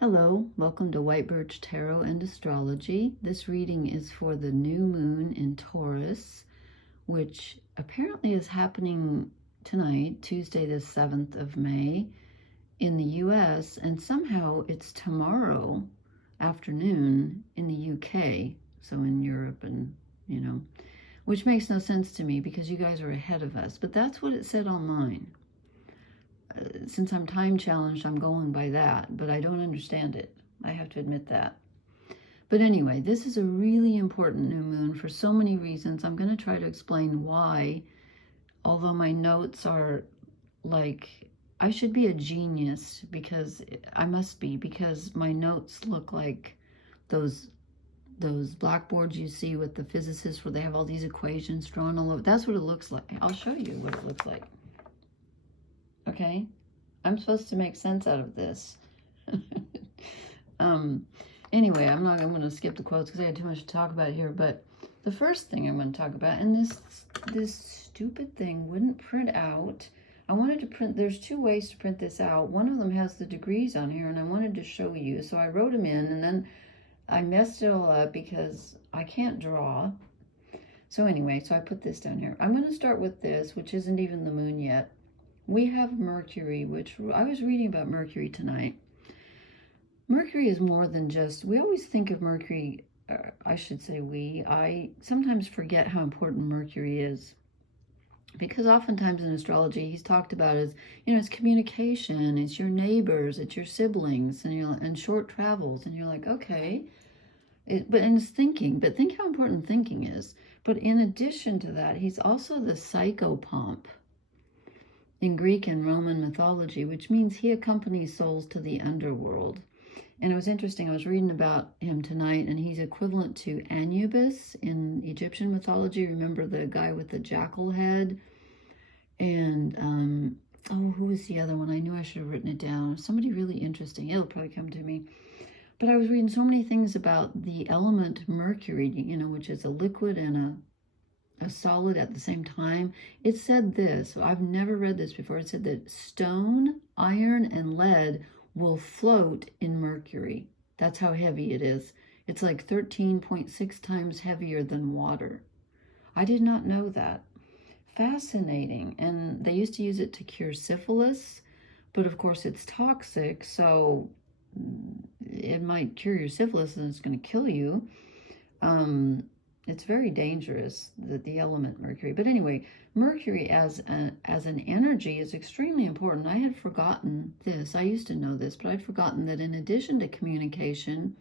Hello, welcome to White Birch Tarot and Astrology. This reading is for the new moon in Taurus, which apparently is happening tonight, Tuesday the 7th of May in the US, and somehow it's tomorrow afternoon in the UK, so in Europe and, which makes no sense to me because you guys are ahead of us, but that's what it said online. Since I'm time challenged, I'm going by that, but I don't understand it. I have to admit that. But anyway, this is a really important new moon for so many reasons. I'm going to try to explain why, although my notes are like, I should be a genius because I must be, because my notes look like those blackboards you see with the physicists where they have all these equations drawn all over. That's what it looks like. I'll show you what it looks like. Okay, I'm supposed to make sense out of this. Anyway, I'm going to skip the quotes because I had too much to talk about here. But the first thing I'm going to talk about, and this stupid thing wouldn't print out. I wanted to print, there's two ways to print this out. One of them has the degrees on here, and I wanted to show you. So I wrote them in, and then I messed it all up because I can't draw. So anyway, so I put this down here. I'm going to start with this, which isn't even the moon yet. We have Mercury, which I was reading about Mercury tonight. Mercury is more than just, we always think of Mercury, I should say I sometimes forget how important Mercury is. Because oftentimes in astrology, he's talked about as, it's communication, it's your neighbors, it's your siblings, and short travels. And you're like, okay. And it's thinking, but think how important thinking is. But in addition to that, he's also the psychopomp in Greek and Roman mythology, which means he accompanies souls to the underworld. And it was interesting, I was reading about him tonight, and he's equivalent to Anubis in Egyptian mythology. Remember the guy with the jackal head? And, who was the other one? I knew I should have written it down. Somebody really interesting. It'll probably come to me. But I was reading so many things about the element Mercury, which is a liquid and a solid at the same time. It said this, I've never read this before. It said that stone, iron, and lead will float in Mercury. That's how heavy it is. It's like 13.6 times heavier than water. I did not know that. Fascinating. And they used to use it to cure syphilis, but of course it's toxic, so it might cure your syphilis and it's going to kill you. It's very dangerous, the element Mercury. But anyway, Mercury as an energy is extremely important. I had forgotten this. I used to know this, but I'd forgotten that in addition to communication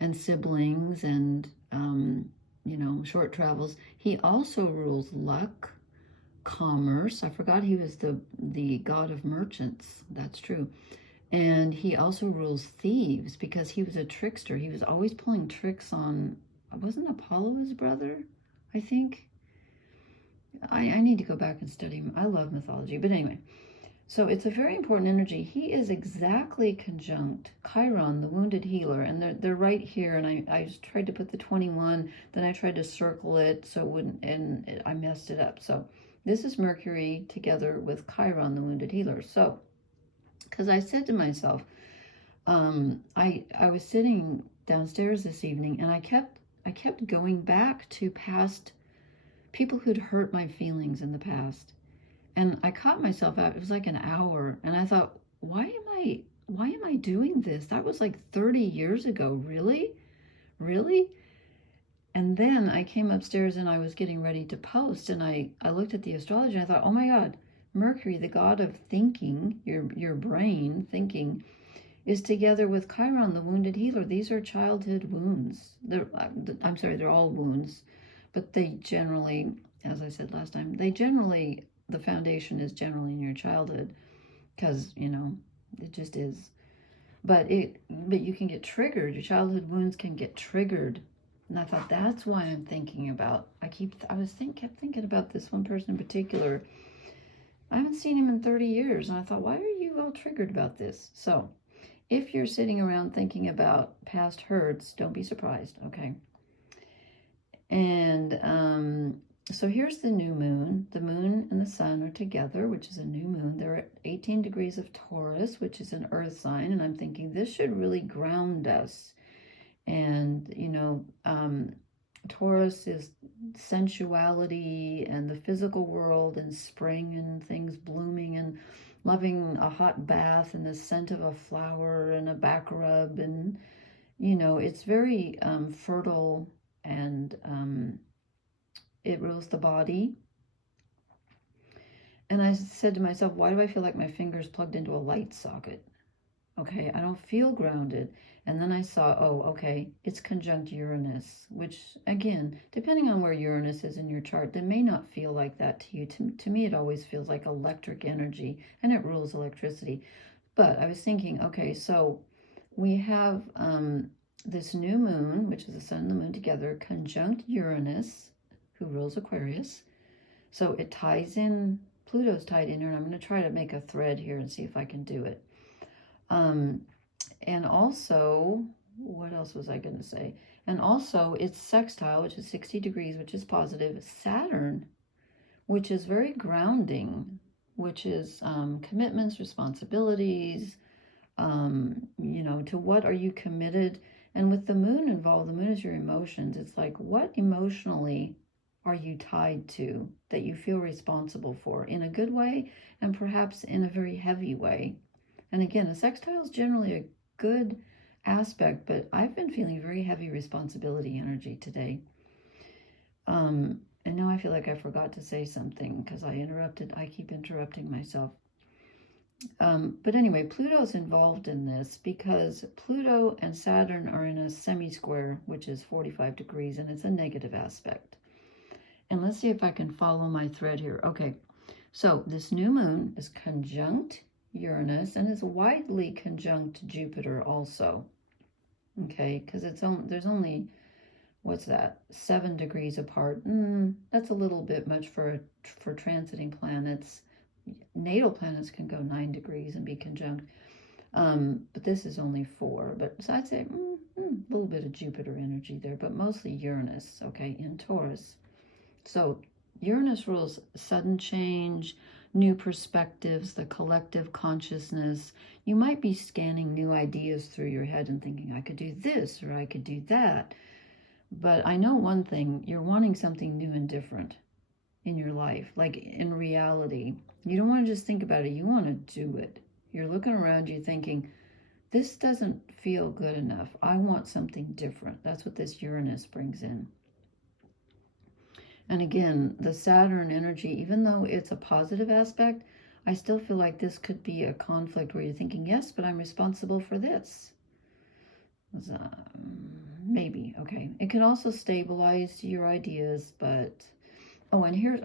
and siblings and, short travels, he also rules luck, commerce. I forgot he was the god of merchants. That's true. And he also rules thieves because he was a trickster. He was always pulling tricks on... Wasn't Apollo his brother? I think. I need to go back and study him. I love mythology. But anyway, so it's a very important energy. He is exactly conjunct Chiron, the wounded healer. And they're right here. And I just tried to put the 21. Then I tried to circle it so it wouldn't, and I messed it up. So this is Mercury together with Chiron, the wounded healer. So, because I said to myself, I was sitting downstairs this evening and I kept going back to past people who'd hurt my feelings in the past. And I caught myself out. It was like an hour. And I thought, why am I doing this? That was like 30 years ago. Really? Really? And then I came upstairs and I was getting ready to post. And I looked at the astrology and I thought, oh my God, Mercury, the god of thinking, your brain thinking, is together with Chiron, the wounded healer. These are childhood wounds. They're all wounds, but they generally, as I said last time, the foundation is generally in your childhood because, it just is. But you can get triggered. Your childhood wounds can get triggered. And I thought, that's why I'm thinking about, kept thinking about this one person in particular. I haven't seen him in 30 years. And I thought, why are you all triggered about this? So, if you're sitting around thinking about past hurts, don't be surprised, okay? And So here's the new moon. The moon and the sun are together, which is a new moon. They're at 18 degrees of Taurus, which is an earth sign. And I'm thinking this should really ground us. And, you know, Taurus is sensuality and the physical world and spring and things blooming and loving a hot bath and the scent of a flower and a back rub. And, you know, it's very fertile and it rules the body. And I said to myself, why do I feel like my finger's plugged into a light socket? Okay, I don't feel grounded. And then I saw, oh, okay, it's conjunct Uranus, which, again, depending on where Uranus is in your chart, that may not feel like that to you. To me, it always feels like electric energy, and it rules electricity. But I was thinking, okay, so we have this new moon, which is the sun and the moon together, conjunct Uranus, who rules Aquarius. So it ties in, Pluto's tied in here, and I'm going to try to make a thread here and see if I can do it. And also, what else was I going to say? And also, it's sextile, which is 60 degrees, which is positive. Saturn, which is very grounding, which is commitments, responsibilities, you know, to what are you committed? And with the moon involved, the moon is your emotions. It's like, what emotionally are you tied to that you feel responsible for in a good way and perhaps in a very heavy way? And again, a sextile is generally a good aspect, but I've been feeling very heavy responsibility energy today. And now I feel like I forgot to say something because I keep interrupting myself. But anyway, Pluto's involved in this because Pluto and Saturn are in a semi-square, which is 45 degrees, and it's a negative aspect. And let's see if I can follow my thread here. Okay, so this new moon is conjunct Uranus and is widely conjunct Jupiter also. Okay, because there's only, what's that, 7 degrees apart. That's a little bit much for transiting planets. Natal planets can go 9 degrees and be conjunct, but this is only 4. But so I'd say a little bit of Jupiter energy there, but mostly Uranus, okay, in Taurus. So Uranus rules sudden change, new perspectives, the collective consciousness. You might be scanning new ideas through your head and thinking, I could do this or I could do that. But I know one thing, you're wanting something new and different in your life, like in reality. You don't want to just think about it, you want to do it. You're looking around you thinking, this doesn't feel good enough. I want something different. That's what this Uranus brings in. And again, the Saturn energy, even though it's a positive aspect, I still feel like this could be a conflict where you're thinking, yes, but I'm responsible for this. Maybe, okay. It can also stabilize your ideas, but, oh, and here's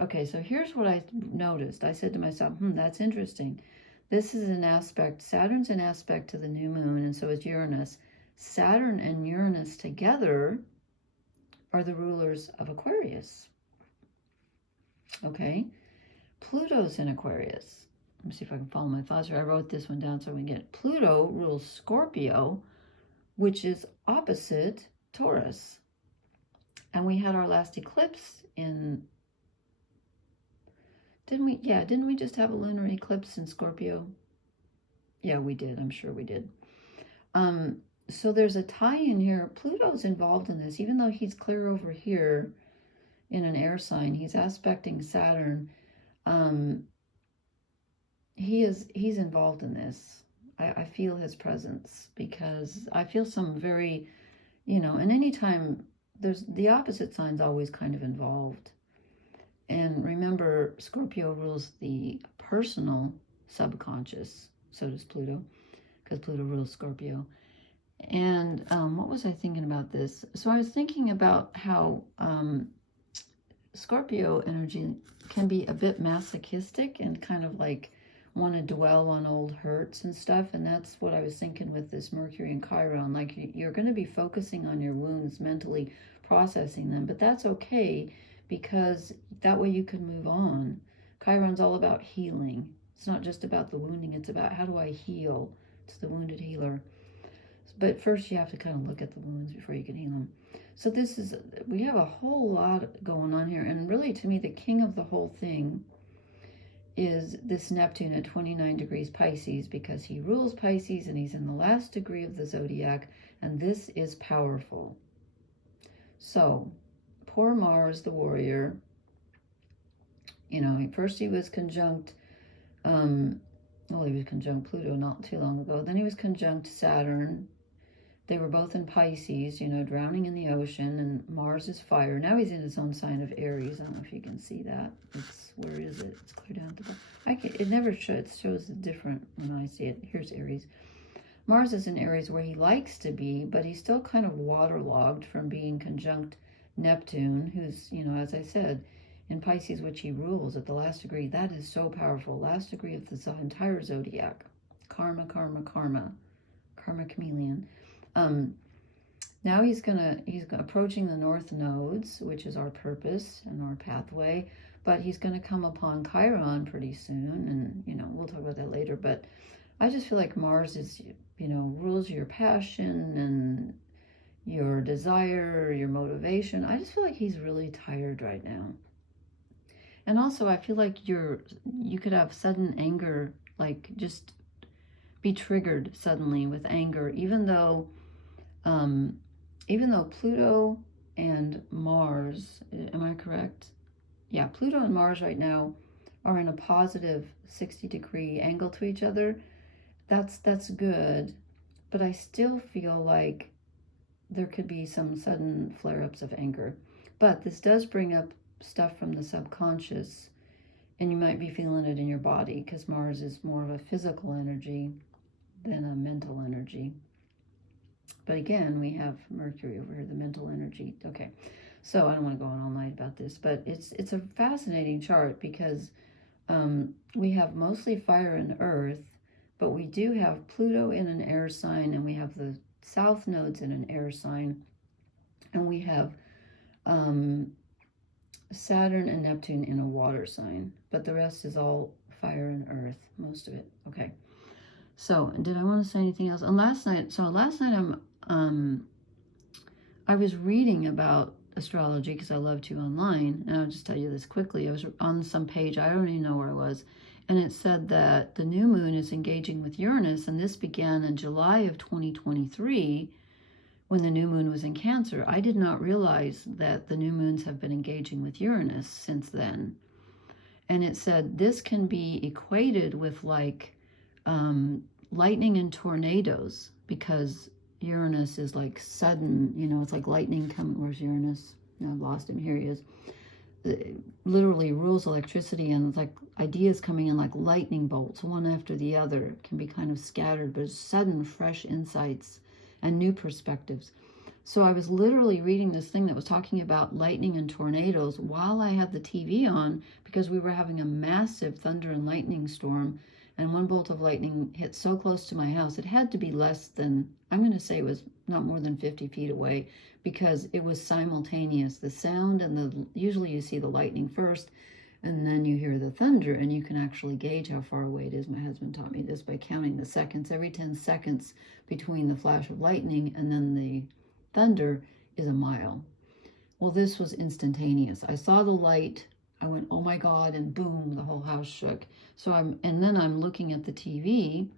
what I noticed. I said to myself, that's interesting. This is an aspect, Saturn's an aspect to the new moon, and so is Uranus. Saturn and Uranus together are the rulers of Aquarius. Okay, Pluto's in Aquarius. Let me see if I can follow my thoughts here. I wrote this one down so we get it. Pluto rules Scorpio, which is opposite Taurus. And we had our last eclipse in, didn't we? Yeah, didn't we just have a lunar eclipse in Scorpio? Yeah, we did. I'm sure we did. So there's a tie in here. Pluto's involved in this, even though he's clear over here in an air sign. He's aspecting Saturn. He's involved in this. I feel his presence because I feel some very, and anytime there's the opposite sign's always kind of involved. And remember, Scorpio rules the personal subconscious. So does Pluto, because Pluto rules Scorpio. And what was I thinking about this? So I was thinking about how Scorpio energy can be a bit masochistic and kind of like want to dwell on old hurts and stuff. And that's what I was thinking with this Mercury and Chiron. Like you're going to be focusing on your wounds, mentally processing them. But that's okay because that way you can move on. Chiron's all about healing. It's not just about the wounding. It's about how do I heal? It's the wounded healer. But first you have to kind of look at the wounds before you can heal them. So we have a whole lot going on here. And really, to me, the king of the whole thing is this Neptune at 29 degrees Pisces, because he rules Pisces and he's in the last degree of the zodiac, and this is powerful. So, poor Mars, the warrior, you know, first he was conjunct, he was conjunct Pluto not too long ago. Then he was conjunct Saturn. They were both in Pisces, you know, drowning in the ocean, and Mars is fire. Now he's in his own sign of Aries. I don't know if you can see that. Where is it? It's clear down at the bottom. It never shows, it shows different when I see it. Here's Aries. Mars is in Aries where he likes to be, but he's still kind of waterlogged from being conjunct Neptune, who's, you know, as I said, in Pisces, which he rules at the last degree. That is so powerful. Last degree of the entire zodiac. Karma, karma, karma. Karma chameleon. Now he's approaching the north nodes, which is our purpose and our pathway, but he's going to come upon Chiron pretty soon, and, you know, we'll talk about that later. But I just feel like Mars is, you know, rules your passion and your desire, your motivation. I just feel like he's really tired right now. And also I feel like you could have sudden anger, like just be triggered suddenly with anger, even though Pluto and Mars, am I correct? Yeah, Pluto and Mars right now are in a positive 60-degree angle to each other. That's good, but I still feel like there could be some sudden flare-ups of anger. But this does bring up stuff from the subconscious, and you might be feeling it in your body, because Mars is more of a physical energy than a mental energy. But again, we have Mercury over here, the mental energy. Okay, so I don't want to go on all night about this, but it's a fascinating chart, because we have mostly fire and earth, but we do have Pluto in an air sign, and we have the south nodes in an air sign, and we have Saturn and Neptune in a water sign, but the rest is all fire and earth, most of it. Okay. So, did I want to say anything else? And last night I was reading about astrology, because I love to online, and I'll just tell you this quickly. I was on some page, I don't even know where I was, and it said that the new moon is engaging with Uranus, and this began in July of 2023, when the new moon was in Cancer. I did not realize that the new moons have been engaging with Uranus since then. And it said this can be equated with like lightning and tornadoes, because Uranus is like sudden, you know, it's like lightning coming. Where's Uranus? No, I've lost him. Here he is. It literally rules electricity, and it's like ideas coming in like lightning bolts, one after the other. It can be kind of scattered, but sudden, fresh insights and new perspectives. So I was literally reading this thing that was talking about lightning and tornadoes while I had the TV on, because we were having a massive thunder and lightning storm, and one bolt of lightning hit so close to my house. It had to be less than, I'm going to say it was not more than 50 feet away, because it was simultaneous. The sound and usually you see the lightning first, and then you hear the thunder, and you can actually gauge how far away it is. My husband taught me this by counting the seconds. Every 10 seconds between the flash of lightning and then the thunder is a mile. Well, this was instantaneous. I saw the light, I went, oh my God, and boom, the whole house shook. And then I'm looking at the TV,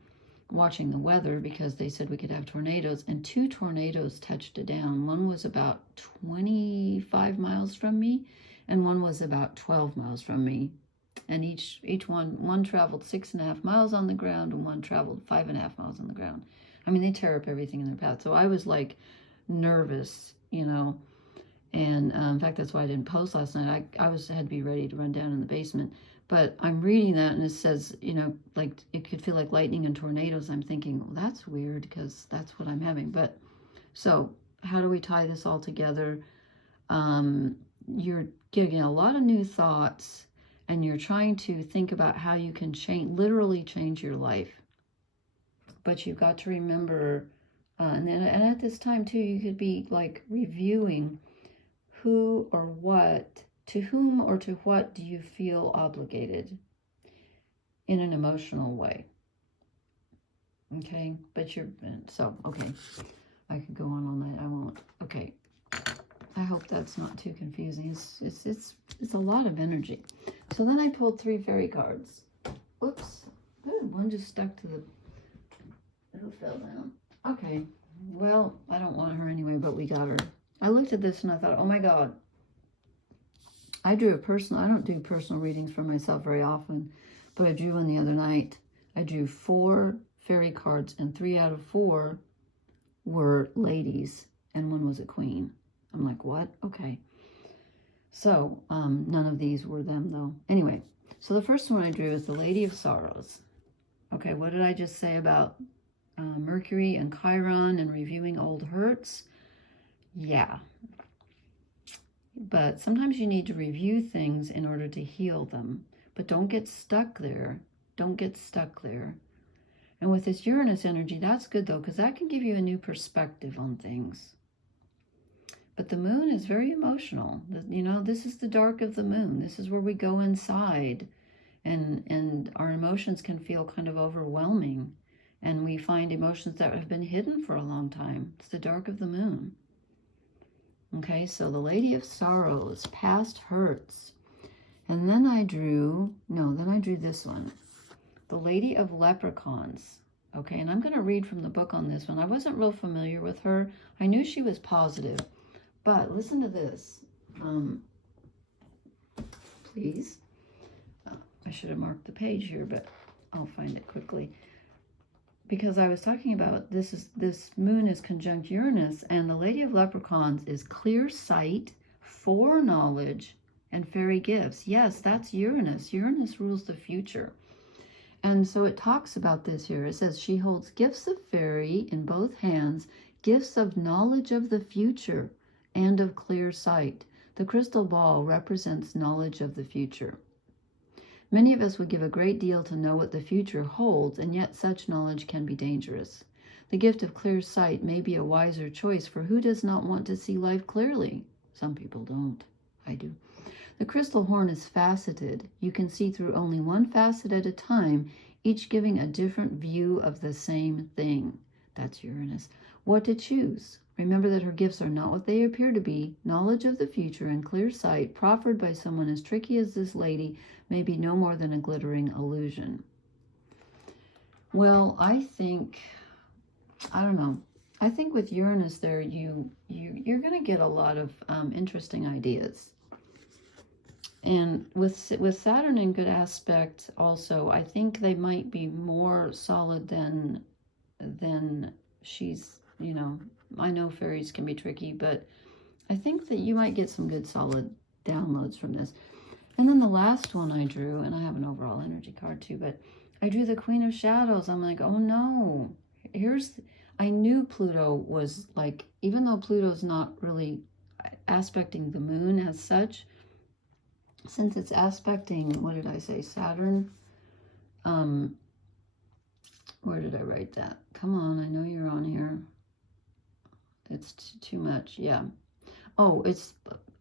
watching the weather, because they said we could have tornadoes, and 2 tornadoes touched it down. One was about 25 miles from me, and one was about 12 miles from me. And each one traveled 6.5 miles on the ground, and one traveled 5.5 miles on the ground. I mean, they tear up everything in their path. So I was like nervous, you know. And in fact, that's why I didn't post last night. I had to be ready to run down in the basement. But I'm reading that, and it says, you know, like it could feel like lightning and tornadoes. I'm thinking, well, that's weird, because that's what I'm having. But so how do we tie this all together? You're getting a lot of new thoughts, and you're trying to think about how you can literally change your life. But you've got to remember, and at this time too, you could be like reviewing who or what, to whom or to what do you feel obligated in an emotional way. Okay, but you're, so, okay. I could go on all night. I won't. Okay. I hope that's not too confusing. It's a lot of energy. So then I pulled 3 fairy cards. Whoops. Ooh, one just stuck to the... It fell down. Okay. Well, I don't want her anyway, but we got her. I looked at this and I thought, oh my God. I drew a personal... I don't do personal readings for myself very often, but I drew one the other night. I drew 4 fairy cards, and 3 out of 4 were ladies, and 1 was a queen. I'm like, what? Okay. So, none of these were them, though. Anyway, so the first one I drew is the Lady of Sorrows. Okay, what did I just say about Mercury and Chiron and reviewing old hurts? Yeah. But sometimes you need to review things in order to heal them. But don't get stuck there. Don't get stuck there. And with this Uranus energy, that's good, though, because that can give you a new perspective on things. But the moon is very emotional. You know, this is the dark of the moon. This is where we go inside, and our emotions can feel kind of overwhelming. And we find emotions that have been hidden for a long time. It's the dark of the moon. Okay, so the Lady of Sorrows, past hurts. And then I drew this one. The Lady of Leprechauns. Okay, and I'm going to read from the book on this one. I wasn't real familiar with her. I knew she was positive. But listen to this, please. I should have marked the page here, but I'll find it quickly. Because I was talking about this moon is conjunct Uranus, and the Lady of Leprechauns is clear sight, foreknowledge, and fairy gifts. Yes, that's Uranus. Uranus rules the future. And so it talks about this here. It says she holds gifts of fairy in both hands, gifts of knowledge of the future, and of clear sight. The crystal ball represents knowledge of the future. Many of us would give a great deal to know what the future holds, and yet such knowledge can be dangerous. The gift of clear sight may be a wiser choice, for who does not want to see life clearly? Some people don't. I do. The crystal horn is faceted. You can see through only one facet at a time, each giving a different view of the same thing. That's Uranus. What to choose? Remember that her gifts are not what they appear to be. Knowledge of the future and clear sight, proffered by someone as tricky as this lady, may be no more than a glittering illusion. Well, I don't know. I think with Uranus there, you're going to get a lot of interesting ideas. And with Saturn in good aspect also, I think they might be more solid than she's, you know. I know fairies can be tricky, but I think that you might get some good solid downloads from this. And then the last one I drew, and I have an overall energy card too, but I drew the Queen of Shadows. I'm like, oh no. I knew Pluto was like, even though Pluto's not really aspecting the moon as such, since it's aspecting, what did I say, Saturn? Where did I write that? Come on, I know you're on here. It's too much, yeah. Oh,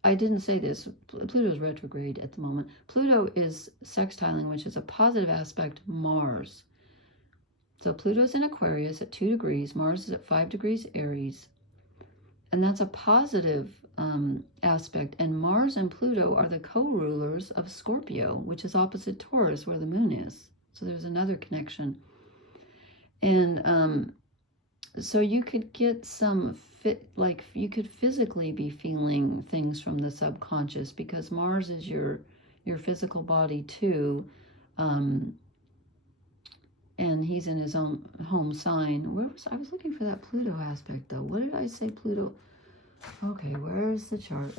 I didn't say this. Pluto's retrograde at the moment. Pluto is sextiling, which is a positive aspect, Mars. So Pluto's in Aquarius at 2 degrees. Mars is at 5 degrees Aries. And that's a positive aspect. And Mars and Pluto are the co-rulers of Scorpio, which is opposite Taurus, where the moon is. So there's another connection. And so you could get some you could physically be feeling things from the subconscious, because Mars is your physical body too, and he's in his own home sign. I was looking for that Pluto aspect though. What did I say Pluto? Okay, where's the chart?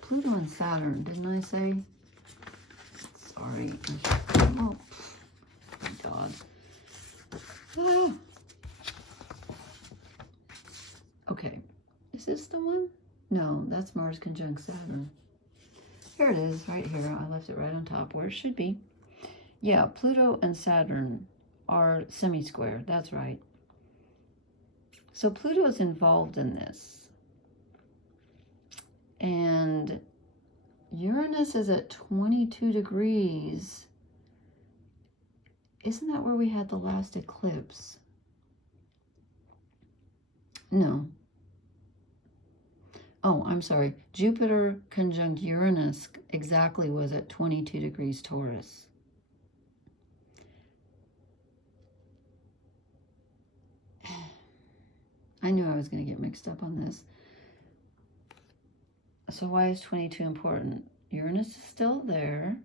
Pluto and Saturn, didn't I say? Sorry. Oh my God. Ah. Okay, is this the one? No, that's Mars conjunct Saturn. Here it is, right here. I left it right on top where it should be. Yeah, Pluto and Saturn are semi-square. That's right. So Pluto is involved in this. And Uranus is at 22 degrees. Isn't that where we had the last eclipse? No. Oh, I'm sorry. Jupiter conjunct Uranus exactly was at 22 degrees Taurus. I knew I was going to get mixed up on this. So why is 22 important? Uranus is still there.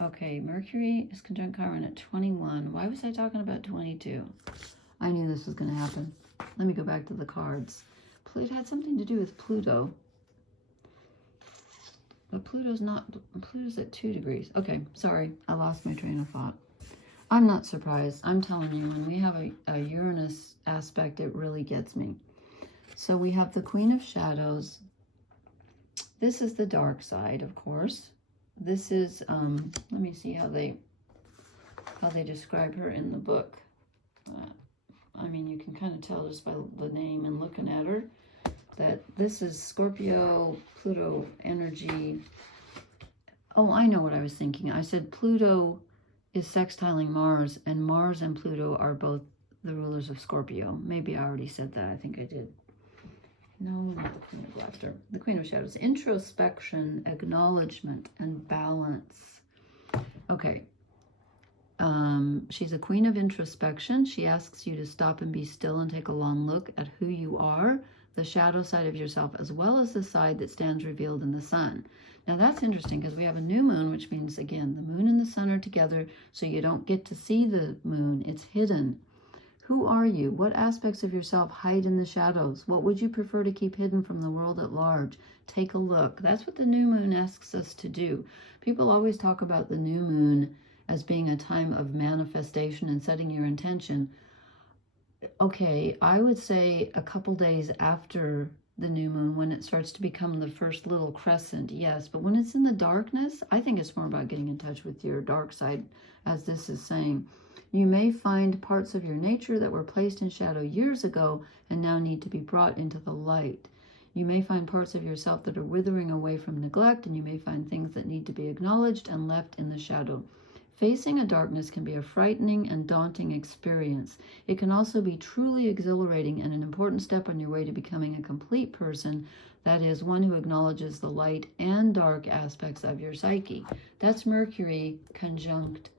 Okay, Mercury is conjunct Chiron at 21. Why was I talking about 22? I knew this was going to happen. Let me go back to the cards. It had something to do with Pluto. But Pluto's at 2 degrees. Okay, sorry, I lost my train of thought. I'm not surprised. I'm telling you, when we have a Uranus aspect, it really gets me. So we have the Queen of Shadows. This is the dark side, of course. This is, let me see how they describe her in the book. I mean, you can kind of tell just by the name and looking at her that this is Scorpio, Pluto energy. Oh, I know what I was thinking. I said Pluto is sextiling Mars, and Mars and Pluto are both the rulers of Scorpio. Maybe I already said that. I think I did. No, not the Queen of Laughter. The Queen of Shadows. Introspection, acknowledgement, and balance. Okay. She's a queen of introspection. She asks you to stop and be still and take a long look at who you are, the shadow side of yourself, as well as the side that stands revealed in the sun. Now that's interesting because we have a new moon, which means, again, the moon and the sun are together, so you don't get to see the moon. It's hidden. Who are you? What aspects of yourself hide in the shadows? What would you prefer to keep hidden from the world at large? Take a look. That's what the new moon asks us to do. People always talk about the new moon as being a time of manifestation and setting your intention. Okay, I would say a couple days after the new moon, when it starts to become the first little crescent, yes. But when it's in the darkness, I think it's more about getting in touch with your dark side, as this is saying. You may find parts of your nature that were placed in shadow years ago and now need to be brought into the light. You may find parts of yourself that are withering away from neglect, and you may find things that need to be acknowledged and left in the shadow. Facing a darkness can be a frightening and daunting experience. It can also be truly exhilarating and an important step on your way to becoming a complete person, that is, one who acknowledges the light and dark aspects of your psyche. That's Mercury conjunct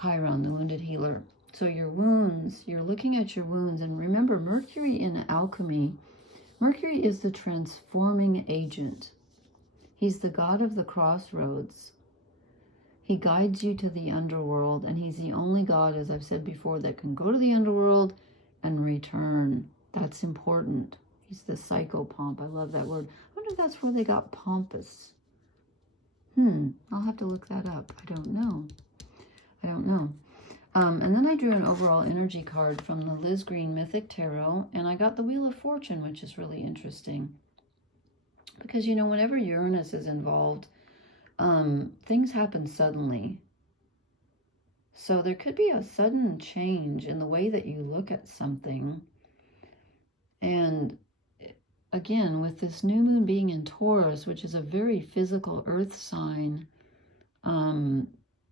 Chiron, the wounded healer. So your wounds, you're looking at your wounds, and remember, Mercury in alchemy, Mercury is the transforming agent. He's the god of the crossroads. He guides you to the underworld, and he's the only god, as I've said before, that can go to the underworld and return. That's important. He's the psychopomp. I love that word. I wonder if that's where they got pompous. I'll have to look that up. I don't know. And then I drew an overall energy card from the Liz Green Mythic Tarot, and I got the Wheel of Fortune, which is really interesting. Because, you know, whenever Uranus is involved, things happen suddenly. So there could be a sudden change in the way that you look at something. And again, with this new moon being in Taurus, which is a very physical earth sign,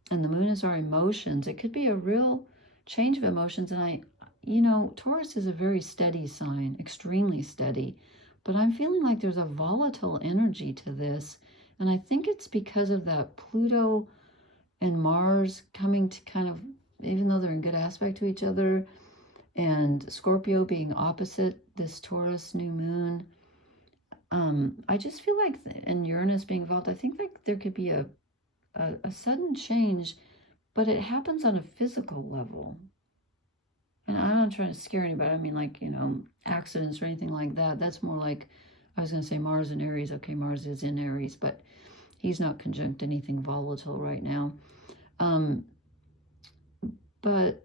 and the moon is our emotions, it could be a real change of emotions. And you know, Taurus is a very steady sign, extremely steady. But I'm feeling like there's a volatile energy to this. And I think it's because of that Pluto and Mars coming to kind of, even though they're in good aspect to each other, and Scorpio being opposite this Taurus new moon. I just feel like, and Uranus being involved, I think like there could be a sudden change, but it happens on a physical level. And I'm not trying to scare anybody. I mean, like, you know, accidents or anything like that. That's more like, I was going to say Mars in Aries. Okay, Mars is in Aries, but he's not conjunct anything volatile right now. But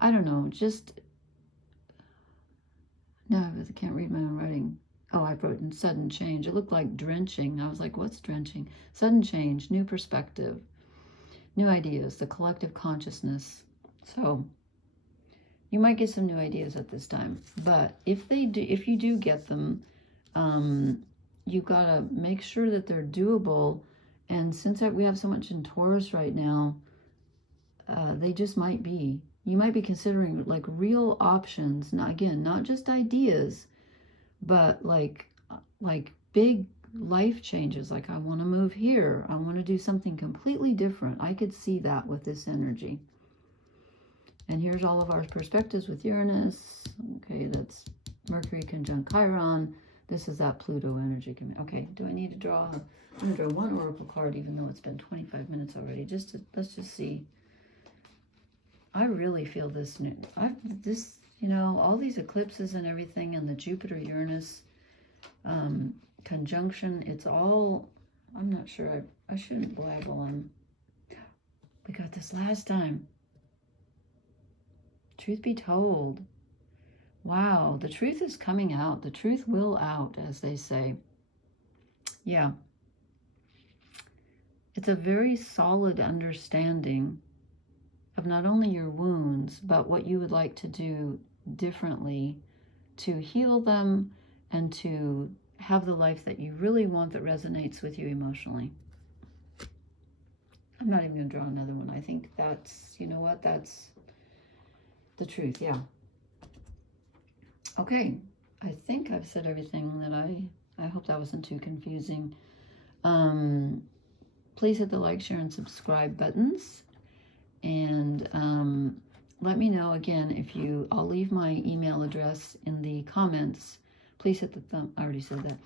I don't know, just, no, I can't read my own writing. Oh, I wrote in sudden change. It looked like drenching. I was like, what's drenching? Sudden change, new perspective, new ideas, the collective consciousness. So you might get some new ideas at this time. But if you do get them, you gotta make sure that they're doable And since we have so much in Taurus right now, they just might be. You might be considering like real options. Not, again, not just ideas, but like big life changes. Like, I want to move here. I want to do something completely different. I could see that with this energy. And here's all of our perspectives with Uranus. Okay, that's Mercury conjunct Chiron. This is that Pluto energy. Okay, do I need to draw? I'm going to draw one oracle card, even though it's been 25 minutes already. Let's just see. I really feel this new. You know, all these eclipses and everything, and the Jupiter-Uranus conjunction. It's all. I'm not sure. I shouldn't blabble on. We got this last time. Truth be told. Wow, the truth is coming out. The truth will out, as they say. Yeah. It's a very solid understanding of not only your wounds, but what you would like to do differently to heal them and to have the life that you really want that resonates with you emotionally. I'm not even going to draw another one. I think that's, you know what, that's the truth, yeah. Okay, I think I've said everything that I hope that wasn't too confusing. Please hit the like, share, and subscribe buttons. And let me know again if you, I'll leave my email address in the comments. Please hit the thumb, I already said that.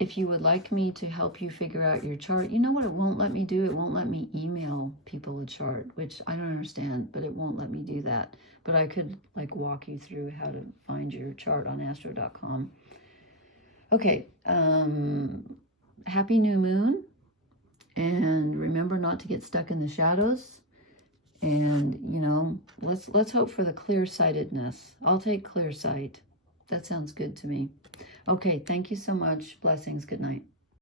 If you would like me to help you figure out your chart, you know what it won't let me do? It won't let me email people a chart, which I don't understand, but it won't let me do that. But I could like walk you through how to find your chart on astro.com. Okay, happy new moon. And remember not to get stuck in the shadows. And, you know, let's hope for the clear-sightedness. I'll take clear sight. That sounds good to me. Okay, thank you so much. Blessings. Good night.